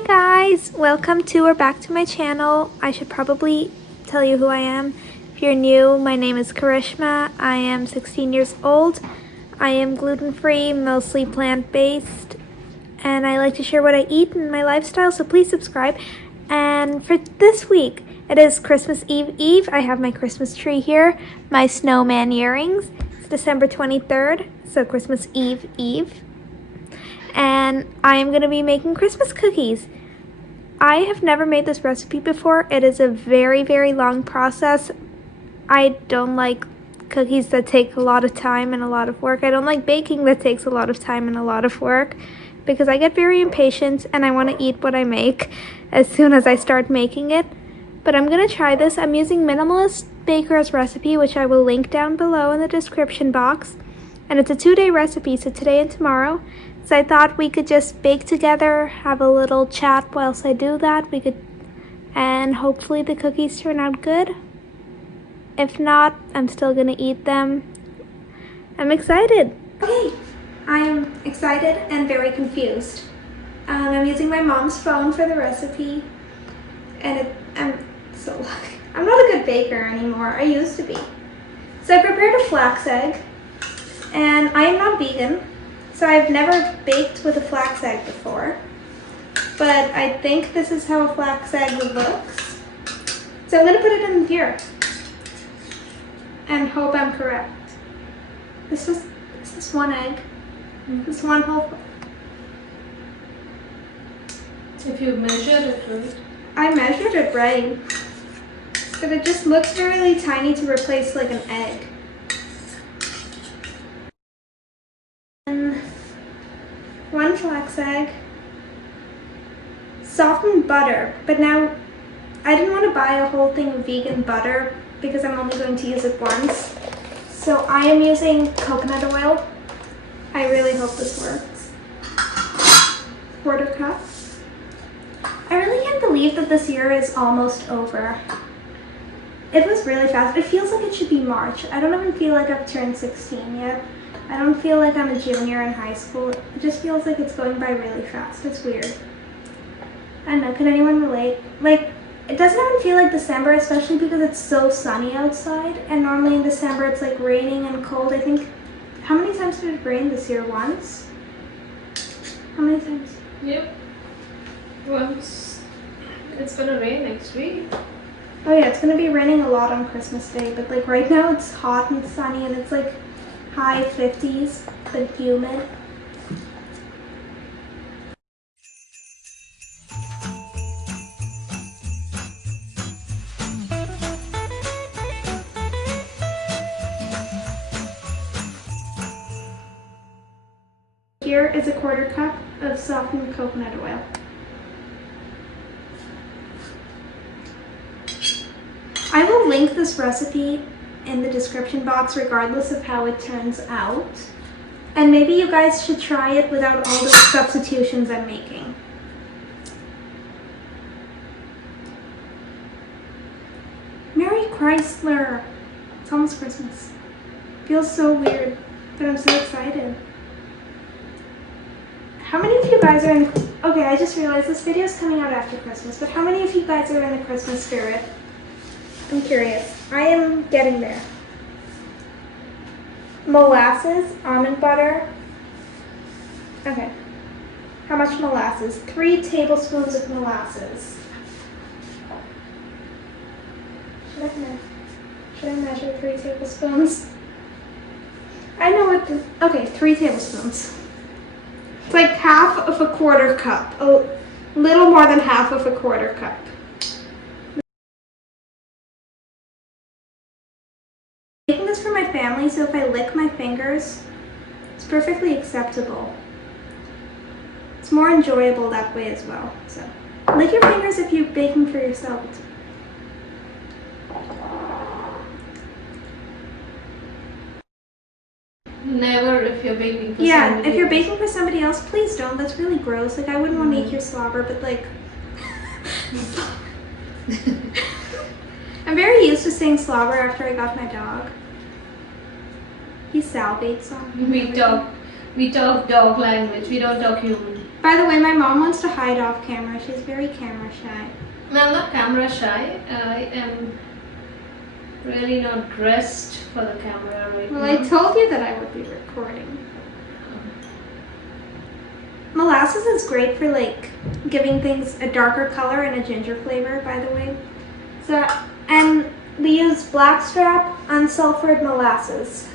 Hi guys, welcome to or back to my channel. I should probably tell you who I am. If you're new, my name is Karishma. I am 16 years old. I am gluten-free, mostly plant-based, and I like to share what I eat and my lifestyle, so please subscribe. And for this week, it is Christmas Eve. I have my Christmas tree here, my snowman earrings. It's December 23rd, so Christmas Eve. And I am going to be making Christmas cookies. I have never made this recipe before. It is a very, very long process. I don't like cookies that take a lot of time and a lot of work. I don't like baking that takes a lot of time and a lot of work because I get very impatient and I want to eat what I make as soon as I start making it. But I'm going to try this. I'm using Minimalist Baker's recipe, which I will link down below in the description box. And it's a 2-day recipe, so today and tomorrow. So I thought we could just bake together, have a little chat whilst I do that. And hopefully the cookies turn out good. If not, I'm still gonna eat them. I'm excited. Okay, I am excited and very confused. I'm using my mom's phone for the recipe, and I'm not a good baker anymore. I used to be. So I prepared a flax egg, and I am not vegan. So I've never baked with a flax egg before, but I think this is how a flax egg looks. So I'm going to put it in here and hope I'm correct. This is one egg. This one whole. If you measure it right. I measured it right, but it just looks really tiny to replace like an egg. One flax egg, softened butter, but now I didn't want to buy a whole thing of vegan butter because I'm only going to use it once. So I am using coconut oil. I really hope this works. 1/4 cup. I really can't believe that this year is almost over. It was really fast. It feels like it should be March. I don't even feel like I've turned 16 yet. I don't feel like I'm a junior in high school. It just feels like it's going by really fast. It's weird. I don't know, can anyone relate? Like, it doesn't even feel like December, especially because it's so sunny outside. And normally in December it's like raining and cold. I think, how many times did it rain this year? Once? How many times? Yep. Once. It's gonna rain next week. Oh yeah, it's gonna be raining a lot on Christmas Day, but like right now it's hot and sunny and it's like high 50s, but humid. Here is a 1/4 cup of softened coconut oil. I will link this recipe in the description box regardless of how it turns out. And maybe you guys should try it without all the substitutions I'm making. Merry Chrysler! It's almost Christmas. Feels so weird, but I'm so excited. How many of you guys are in... Okay, I just realized this video is coming out after Christmas, but how many of you guys are in the Christmas spirit? I'm curious. I am getting there. Molasses, almond butter. Okay. How much molasses? 3 tablespoons of molasses. Should I measure 3 tablespoons? I know what this... Okay, 3 tablespoons. It's like half of a 1/4 cup. A little more than half of a 1/4 cup. I'm making this for my family, so if I lick my fingers, it's perfectly acceptable. It's more enjoyable that way as well. So, lick your fingers if you're baking for yourself. Never if you're baking for somebody Yeah, if you're else. baking for somebody else, please don't. That's really gross. Like, I wouldn't want to eat your slobber, but like... I'm very used to saying slobber after I got my dog. He salivates on me. We talk dog language. We don't talk human. By the way, my mom wants to hide off camera. She's very camera shy. No, I'm not camera shy. I am really not dressed for the camera right now. Well, I told you that I would be recording. Molasses is great for like giving things a darker color and a ginger flavor, by the way. So, and we use blackstrap unsulfured molasses.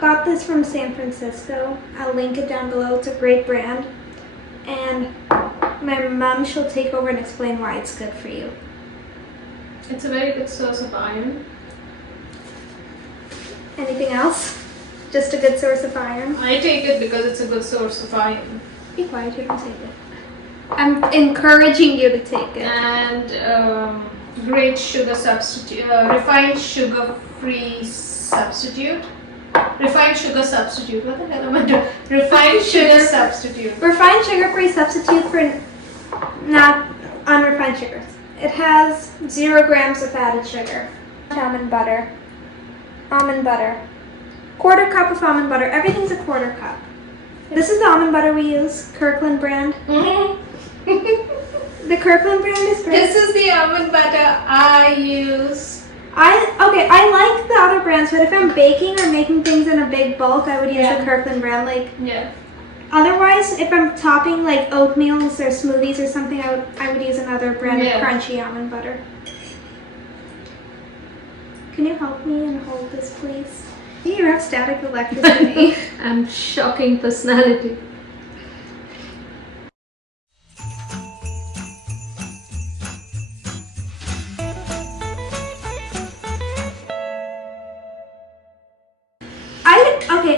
Got this from San Francisco. I'll link it down below. It's a great brand. And my mom, she'll take over and explain why it's good for you. It's a very good source of iron. Anything else? Just a good source of iron? I take it because it's a good source of iron. Be quiet, you don't take it. I'm encouraging you to take it. And great sugar substitute, refined sugar-free substitute. Refined sugar substitute. What the hell am I doing? Refined sugar substitute. Refined sugar-free substitute for not unrefined sugars. It has 0 grams of added sugar. Almond butter. Almond butter. 1/4 cup of almond butter. Everything's a 1/4 cup. This is the almond butter we use, Kirkland brand. The Kirkland brand is great. This is the almond butter I use. I like the other brands, but if I'm baking or making things in a big bulk, I would use the Kirkland brand. Like, yeah. Otherwise, if I'm topping like oatmeals or smoothies or something, I would use another brand of crunchy almond butter. Can you help me and hold this, please? You have static electricity. I'm shocking personality.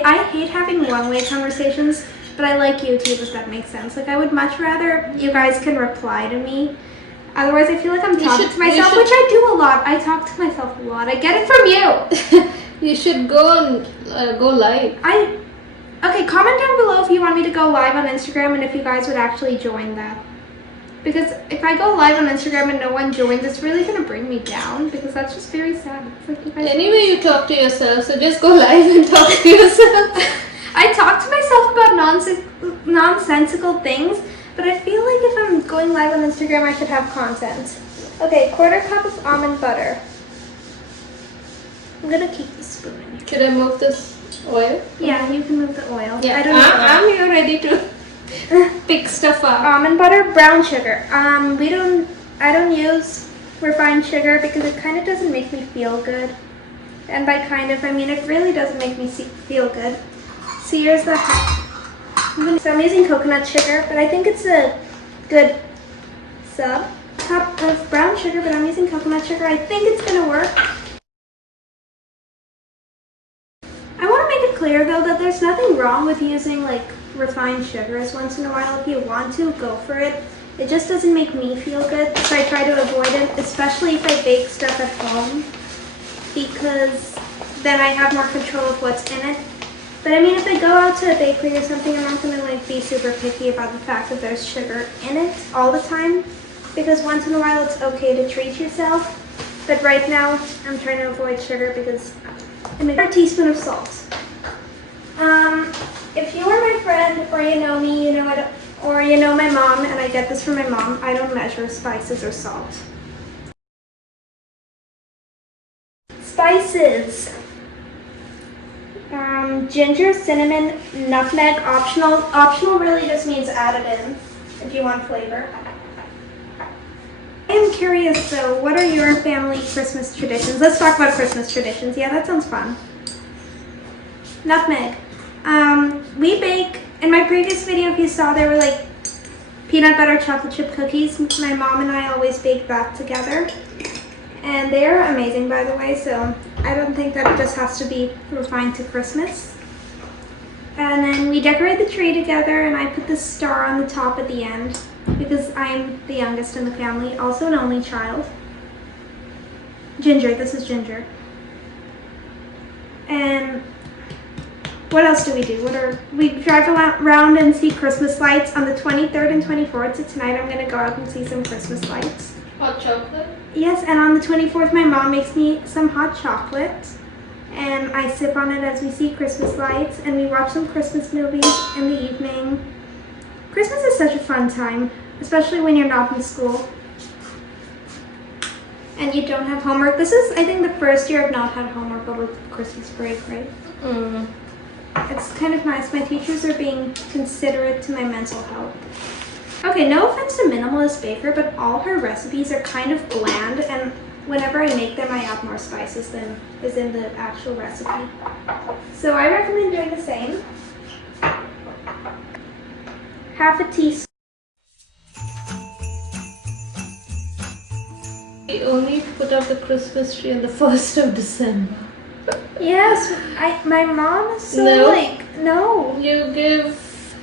I hate having one-way conversations, but I like YouTube, if that makes sense. Like, I would much rather you guys can reply to me. Otherwise, I feel like I'm talking to myself, which I do a lot. I talk to myself a lot. I get it from you. You should go live. Okay, comment down below if you want me to go live on Instagram and if you guys would actually join that. Because if I go live on Instagram and no one joins, it's really going to bring me down, because that's just very sad. It's like you guys anyway, you talk to yourself, so just go live and talk to yourself. I talk to myself about nonsensical things, but I feel like if I'm going live on Instagram, I should have content. Okay, 1/4 cup of almond butter. I'm going to keep the spoon in here. Should I move this oil? Yeah, you can move the oil. Yeah, I'm here ready to pick stuff up. Almond butter, brown sugar. I don't use refined sugar because it kind of doesn't make me feel good. And by kind of, I mean it really doesn't make me feel good. So here's the so I'm using coconut sugar, but I think it's a good cup of brown sugar, but I'm using coconut sugar. I think it's gonna work. I want to make it clear though that there's nothing wrong with using like refined sugars once in a while. If you want to, go for it. It just doesn't make me feel good, so I try to avoid it, especially if I bake stuff at home, because then I have more control of what's in it. But I mean, if I go out to a bakery or something, I'm not gonna like be super picky about the fact that there's sugar in it all the time, because once in a while it's okay to treat yourself. But right now, I'm trying to avoid sugar because I make a teaspoon of salt. If you are my friend, or you know me, you know it, or you know my mom, and I get this from my mom, I don't measure spices or salt. Spices. Ginger, cinnamon, nutmeg, optional. Optional really just means added in if you want flavor. I am curious though, what are your family Christmas traditions? Let's talk about Christmas traditions. Yeah, that sounds fun. Nutmeg. We bake, in my previous video if you saw, there were like peanut butter chocolate chip cookies. My mom and I always bake that together. And they're amazing, by the way, so I don't think that it just has to be refined to Christmas. And then we decorate the tree together, and I put the star on the top at the end because I'm the youngest in the family, also an only child. Ginger, this is Ginger. And what else do we do? We drive around and see Christmas lights on the 23rd and 24th. So tonight I'm going to go out and see some Christmas lights. Hot chocolate? Yes, and on the 24th my mom makes me some hot chocolate. And I sip on it as we see Christmas lights. And we watch some Christmas movies in the evening. Christmas is such a fun time, especially when you're not in school and you don't have homework. This is, I think, the first year I've not had homework over Christmas break, right? Mm. It's kind of nice. My teachers are being considerate to my mental health. Okay, no offense to Minimalist Baker, but all her recipes are kind of bland, and whenever I make them, I add more spices than is in the actual recipe. So I recommend doing the same. Half a teaspoon. We only put up the Christmas tree on the 1st of December. Yes, my mom is so no. You give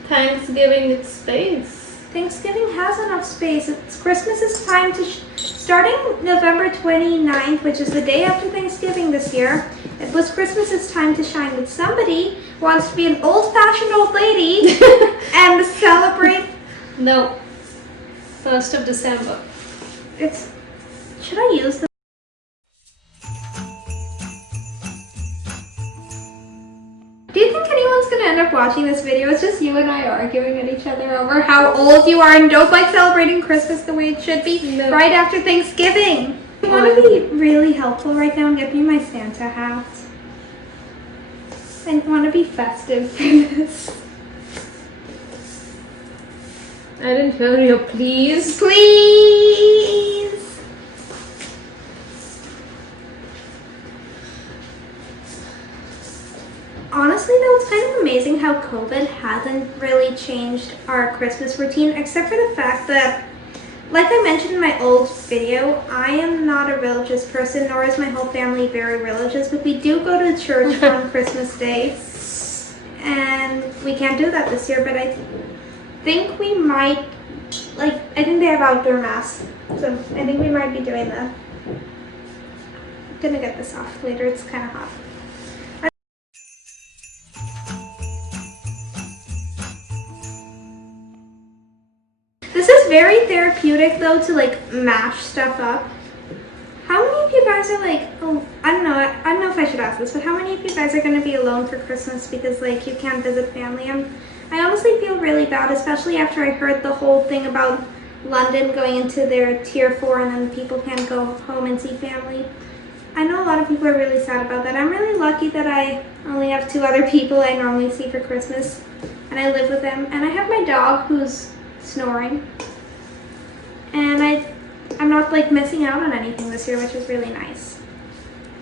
Thanksgiving its space. Thanksgiving has enough space. It's Christmas's time to, starting November 29th, which is the day after Thanksgiving this year, it was Christmas's time to shine, but somebody wants to be an old-fashioned old lady and celebrate. No, 1st of December. Should I use the Do you think anyone's gonna end up watching this video? It's just you and I arguing at each other over how old you are and don't like celebrating Christmas the way it should be right after Thanksgiving. I want to be really helpful right now and get me my Santa hat. I want to be festive for this. I didn't hear you, please. Please! Honestly though, it's kind of amazing how COVID hasn't really changed our Christmas routine, except for the fact that, like I mentioned in my old video, I am not a religious person, nor is my whole family very religious, but we do go to church on Christmas Day, and we can't do that this year, but I think we might, I think they have outdoor mass, so I think we might be doing that. I'm gonna get this off later, it's kind of hot. This is very therapeutic though to mash stuff up. How many of you guys are I don't know if I should ask this, but how many of you guys are going to be alone for Christmas because you can't visit family? I honestly feel really bad, especially after I heard the whole thing about London going into their tier 4 and then people can't go home and see family. I know a lot of people are really sad about that. I'm really lucky that I only have 2 other people I normally see for Christmas and I live with them, and I have my dog who's snoring, and I'm not missing out on anything this year, which is really nice.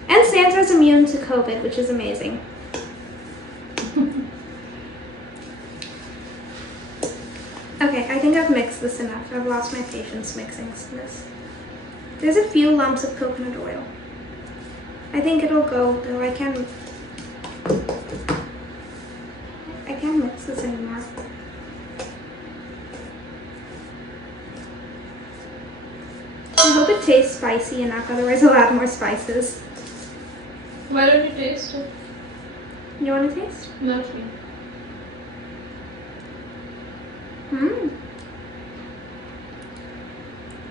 And Santa's immune to COVID, which is amazing. Okay, I think I've mixed this enough. I've lost my patience mixing this. There's a few lumps of coconut oil. I think it'll go though. I can't mix this anymore. I hope it tastes spicy enough, otherwise I'll add more spices. Why don't you taste it? You want to taste? No, please.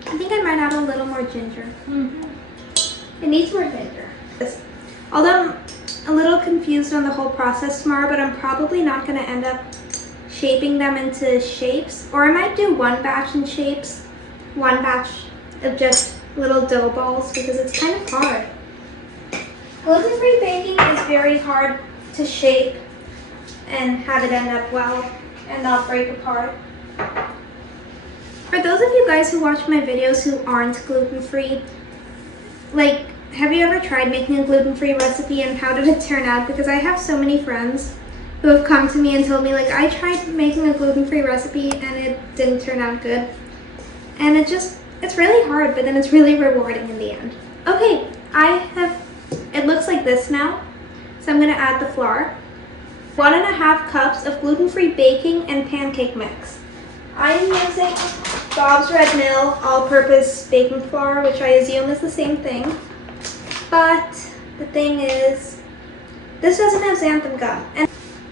I think I might add a little more ginger. It needs more ginger. Although I'm a little confused on the whole process tomorrow, but I'm probably not going to end up shaping them into shapes. Or I might do one batch in shapes, one batch of just little dough balls, because it's kind of hard. Gluten-free baking is very hard to shape and have it end up well and not break apart. For those of you guys who watch my videos who aren't gluten-free, have you ever tried making a gluten-free recipe and how did it turn out? Because I have so many friends who have come to me and told me I tried making a gluten-free recipe and it didn't turn out good. And it's really hard, but then it's really rewarding in the end. Okay, it looks like this now. So I'm gonna add the flour. 1.5 cups of gluten-free baking and pancake mix. I'm using Bob's Red Mill all-purpose baking flour, which I assume is the same thing. But the thing is, this doesn't have xanthan gum. And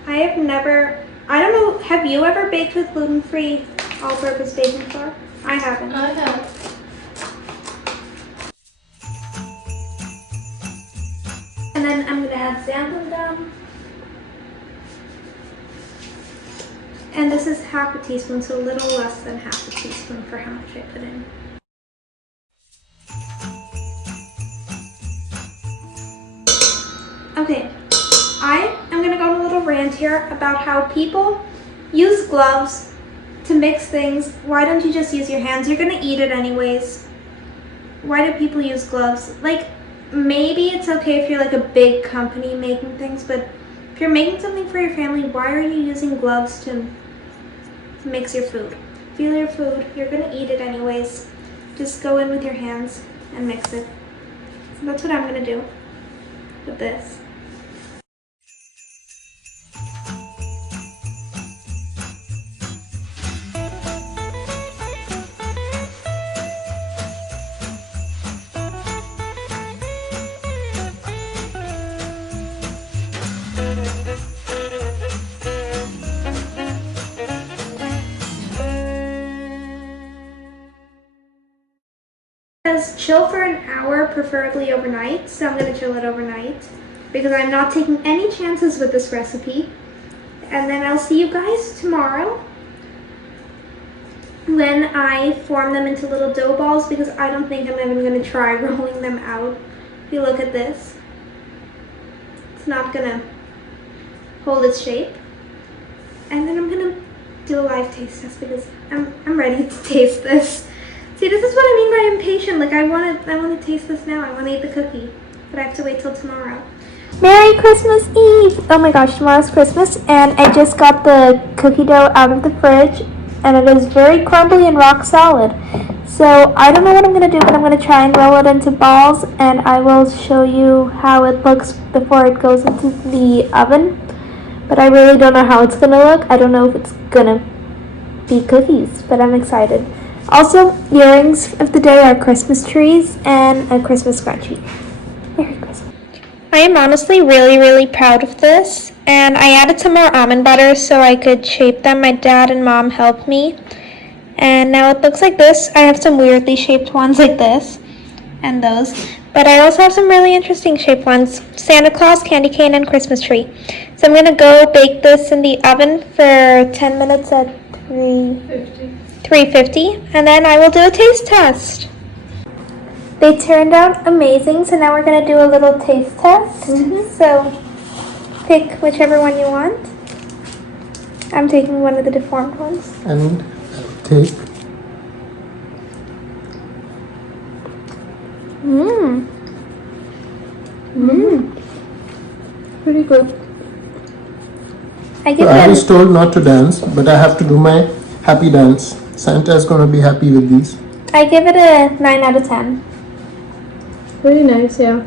I don't know, have you ever baked with gluten-free all-purpose baking flour? I haven't. I have. And then I'm gonna add xanthan gum. And this this is half a teaspoon, so a little less than half a teaspoon for how much I put in. Okay, I am gonna go on a little rant here about how people use gloves to mix things. Why don't you just use your hands? You're gonna eat it anyways. Why do people use gloves? Like, maybe it's okay if you're like a big company making things, but if you're making something for your family, why are you using gloves to mix your food? Feel your food, you're gonna eat it anyways. Just go in with your hands and mix it. So that's what I'm gonna do with this. Says chill for an hour, preferably overnight, so I'm gonna chill it overnight because I'm not taking any chances with this recipe. And then I'll see you guys tomorrow when I form them into little dough balls, because I don't think I'm even gonna try rolling them out. If you look at this, it's not gonna hold its shape. And then I'm gonna do a live taste test because I'm ready to taste this. See, this is what I mean by impatient. Like, I want to taste this now. I want to eat the cookie, but I have to wait till tomorrow. Merry Christmas Eve! Oh my gosh, tomorrow's Christmas, and I just got the cookie dough out of the fridge, and it is very crumbly and rock solid. So I don't know what I'm going to do, but I'm going to try and roll it into balls, and I will show you how it looks before it goes into the oven. But I really don't know how it's going to look. I don't know if it's going to be cookies, but I'm excited. Also, earrings of the day are Christmas trees and a Christmas scrunchie. Merry Christmas. I am honestly really proud of this, and I added some more almond butter so I could shape them. My dad and mom helped me, and now it looks like this. I have some weirdly shaped ones like this and those, but I also have some really interesting shaped ones: Santa Claus, candy cane, and Christmas tree. So I'm gonna go bake this in the oven for 10 minutes at 350, and then I will do a taste test. They turned out amazing, so now we're going to do a little taste test. So pick whichever one you want. I'm taking one of the deformed ones. And take. Pretty good. I was told not to dance, but I have to do my happy dance. Santa's gonna be happy with these. I give it a 9 out of 10. Very nice, yeah.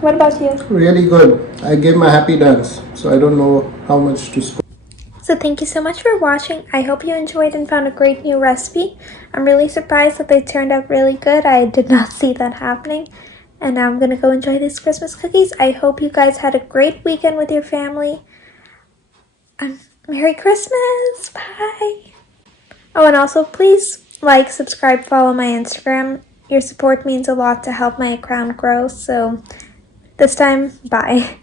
What about you? Really good. I gave my happy dance, so I don't know how much to score. So thank you so much for watching. I hope you enjoyed and found a great new recipe. I'm really surprised that they turned out really good. I did not see that happening. And now I'm going to go enjoy these Christmas cookies. I hope you guys had a great weekend with your family. Merry Christmas! Bye! Oh, and also please like, subscribe, follow my Instagram. Your support means a lot to help my account grow. So this time, bye.